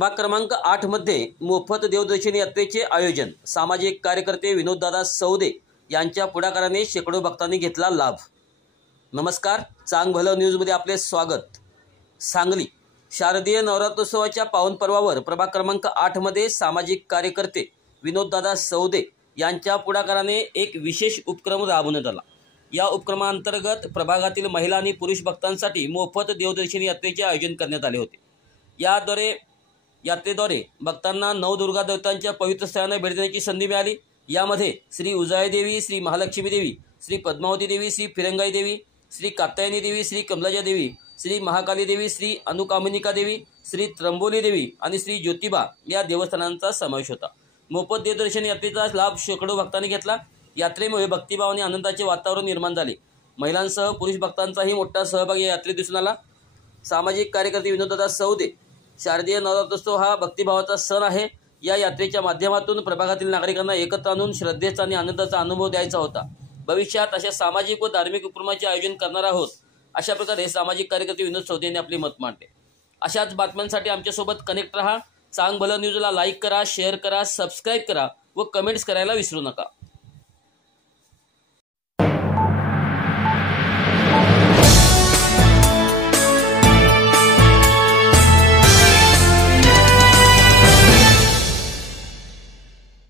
प्रभाग क्रमांक 8 मध्ये मोफत देवदर्शन यात्रेचे आयोजन। सामाजिक कार्यकर्ते विनोददादा सौदे यांच्या पुढाकाराने शेकडो भक्तांनी घेतला लाभ। नमस्कार, चांग भलं न्यूजमध्ये आपले स्वागत। सांगली शारदीय नवरात्रोत्सवाच्या पावन पर्वावर प्रभाग क्रमांक 8 मध्ये सामाजिक कार्यकर्ते विनोददादा सौदे यांच्या पुढाकाराने एक विशेष उपक्रम राबवण्यात आला। या उपक्रमांतर्गत प्रभागातील महिला आणि पुरुष भक्तांसाठी मोफत देवदर्शन यात्रेचे आयोजन करण्यात आले होते। यात्रेद्वारे भक्तांना नवदुर्गा देवतांच्या पवित्र स्थळांना भेट देण्याची संधी मिळाली। यामध्ये श्री उजाई देवी, श्री महालक्ष्मी देवी, श्री पद्मावती देवी, श्री फिरंगाई देवी, श्री कात्यायनी देवी, श्री कमलाजा देवी, श्री महाकाली देवी, श्री अनुकामिनिका देवी, श्री त्र्यंबोली देवी आणि श्री ज्योतिबा या देवस्थानांचा समावेश होता। मोफत देवदर्शन यात्रेचा लाभ शेकडो भक्तांनी घेतला। यात्रेमुळे भक्तिभाव आणि आनंदाचे वातावरण निर्माण झाले। महिलांसह पुरुष भक्तांचाही मोठा सहभाग या यात्रेत दिसून आला। सामाजिक कार्यकर्ते विनोददादा सौदे शारदीय नवरात्रोत्सव हा भक्तिभावाचा सण आहे। या यात्रेच्या माध्यमातून प्रभागातील नागरिकांना एकत्र आणून श्रद्धेचा आणि आनंदाचा अनुभव द्यायचा होता। भविष्यात अशा सामाजिक व धार्मिक उपक्रमाचे आयोजन करणार आहोत, अशा प्रकारे सामाजिक कार्यकर्ते विनोद सौदे यांनी आपले मत मांडले। अशाच बातम्यांसाठी आमच्यासोबत कनेक्ट रहा। चांग भलं न्यूजला लाईक करा, शेअर करा, सबस्क्राईब करा व कमेंट्स करायला विसरू नका।